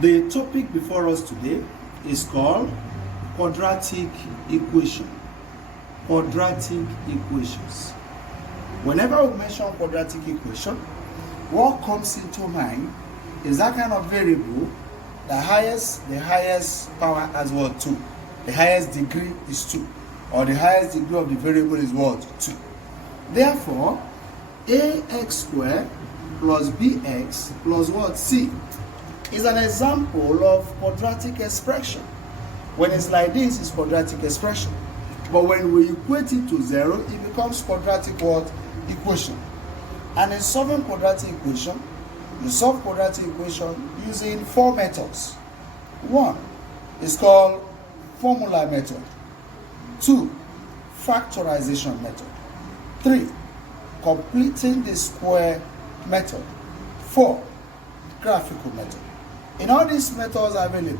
The topic before us today is called quadratic equation. Quadratic equations. Whenever we mention quadratic equation, what comes into mind is that kind of variable, the highest power as what? 2. The highest degree is 2. Or the highest degree of the variable is what? 2. Therefore, ax squared plus bx plus what? C is an example of quadratic expression. When it's like this, it's quadratic expression. But when we equate it to 0, it becomes quadratic what? Equation. And in solving quadratic equation, you solve quadratic equation using 4 methods. 1 is called formula method. 2, factorization method. 3, completing the square method. 4, graphical method. In all these methods available,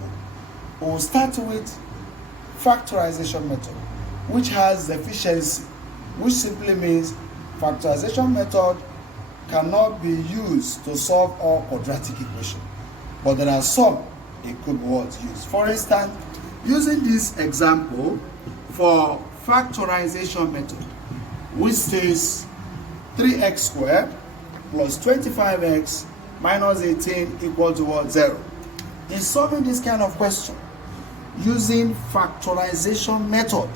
we will start with factorization method, which has efficiency, which simply means factorization method cannot be used to solve all quadratic equations, but there are some it could be used. For instance, using this example for factorization method, which says 3x squared plus 25x minus 18 equal to what? 0. In solving this kind of question using factorization method,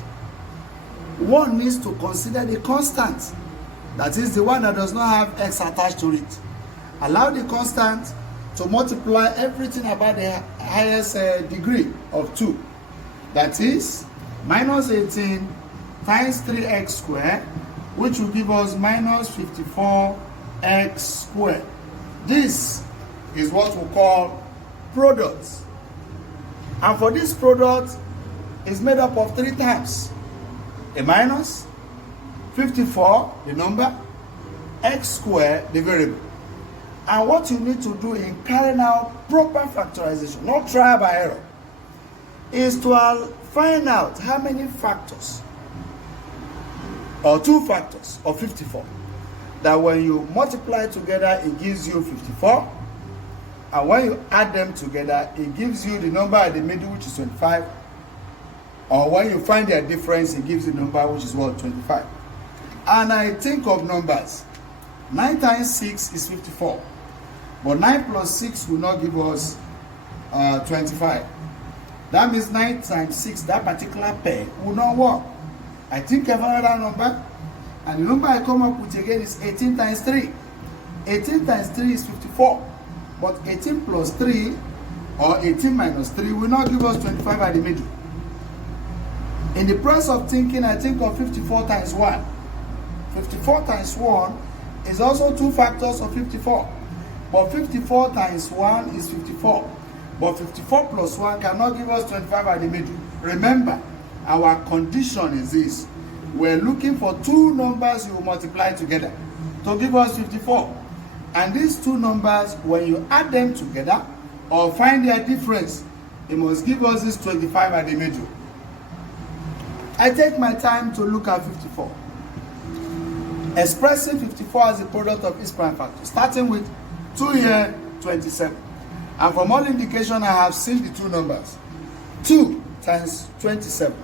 one needs to consider the constant, that is the one that does not have x attached to it. Allow the constant to multiply everything about the highest degree of 2, that is minus 18 times 3x squared, which will give us minus 54x squared. This is what we call product. And for this product, is made up of 3 terms. A minus, 54, the number, x squared, the variable. And what you need to do in carrying out proper factorization, not trial by error, is to find out how many factors, or 2 factors of 54, that when you multiply together, it gives you 54. And when you add them together, it gives you the number at the middle, which is 25. Or when you find their difference, it gives you the number, which is what? 25. And I think of numbers. 9 times 6 is 54. But 9 plus 6 will not give us 25. That means 9 times 6, that particular pair, will not work. I think of another number. And the number I come up with again is 18 times 3. 18 times 3 is 54. But 18 plus 3 or 18 minus 3 will not give us 25 at the middle. In the process of thinking, I think of 54 times 1. 54 times 1 is also 2 factors of 54. But 54 times 1 is 54. But 54 plus 1 cannot give us 25 at the middle. Remember, our condition is this. We're looking for 2 numbers you multiply together to give us 54. And these 2 numbers, when you add them together or find their difference, it must give us this 25 at the middle. I take my time to look at 54. Expressing 54 as the product of its prime factor, starting with 2 here, 27. And from all indication, I have seen the 2 numbers. 2 times 27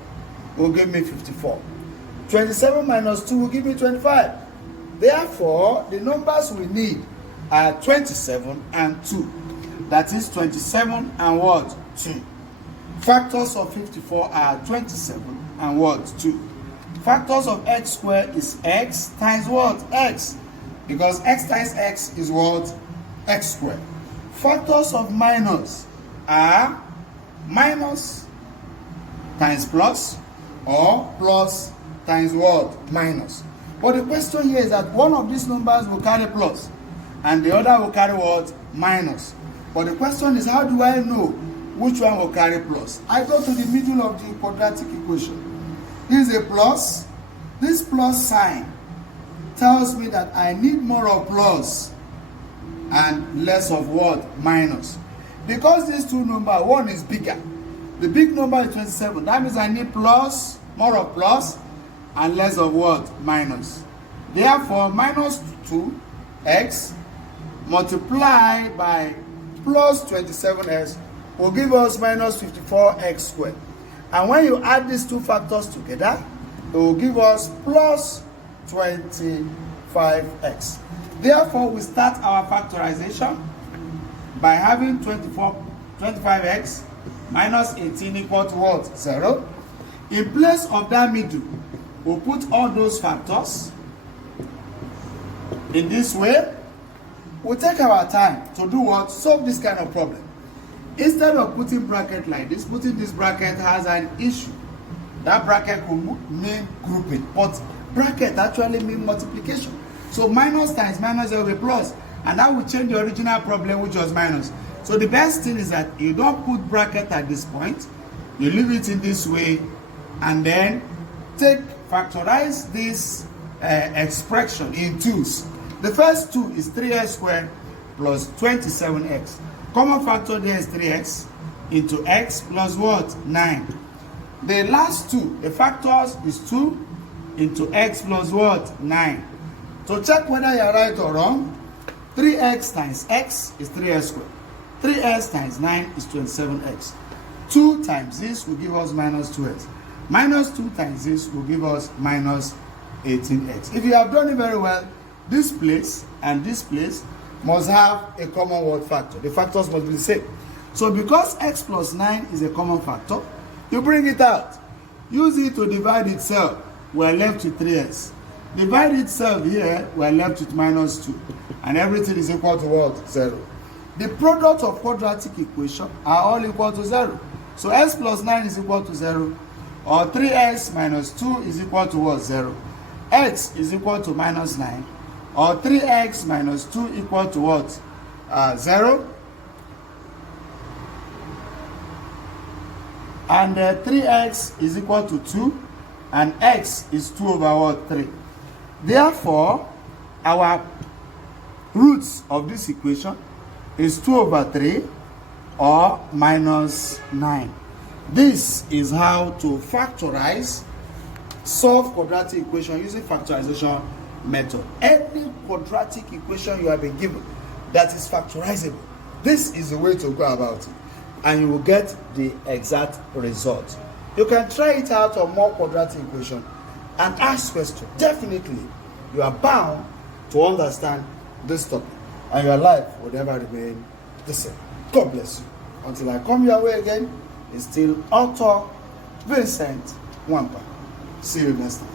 will give me 54. 27 minus 2 will give me 25. Therefore, the numbers we need are 27 and 2. That is 27 and what? 2. Factors of 54 are 27 and what? 2. Factors of x squared is x times what? X. Because x times x is what? X squared. Factors of minus are minus times plus, or plus times what? Minus. But the question here is that one of these numbers will carry plus and the other will carry what? Minus. But the question is, how do I know which one will carry plus? I go to the middle of the quadratic equation. This is a plus. This plus sign tells me that I need more of plus and less of what? Minus. Because these 2 numbers, one is bigger. The big number is 27. That means I need plus, more of plus, and less of what? Minus. Therefore, minus 2x multiplied by plus 27x will give us minus 54x squared. And when you add these two factors together, it will give us plus 25x. Therefore, we start our factorization by having 25x minus 18 equal to what? 0. In place of that middle, we'll put all those factors in this way. We'll take our time to do what? Solve this kind of problem. Instead of putting bracket like this, putting this bracket has an issue. That bracket will mean grouping, but bracket actually means multiplication. So minus times minus will be plus, and that will change the original problem, which was minus. So the best thing is that you don't put bracket at this point. You leave it in this way, and then factorize this expression in twos. The first 2 is 3x squared plus 27x. Common factor there is 3x into x plus what? 9. The last 2, the factors is 2 into x plus what? 9. To check whether you are right or wrong, 3x times x is 3x squared. 3x times 9 is 27x. 2 times this will give us minus 2x. Minus 2 times this will give us minus 18x. If you have done it very well, this place and this place must have a common word factor. The factors must be the same. So because x plus 9 is a common factor, you bring it out. Use it to divide itself. We are left with 3x. Divide itself here, we are left with minus 2. And everything is equal to what? 0. The product of quadratic equation are all equal to 0. So x plus 9 is equal to 0. Or 3x minus 2 is equal to what? 0. X is equal to minus 9. Or 3x minus 2 equal to what? 0. And 3x is equal to 2. And x is 2 over what? 3. Therefore, our roots of this equation is 2 over 3 or minus 9. This is how to solve quadratic equation using factorization method. Any quadratic equation you have been given that is factorizable, this is the way to go about it, and you will get the exact result. You can try it out on more quadratic equation and ask questions. Definitely, you are bound to understand this topic, and your life will never remain the same. God bless you. Until I come your way again, it's still Author Vincent Wampa. See you next time.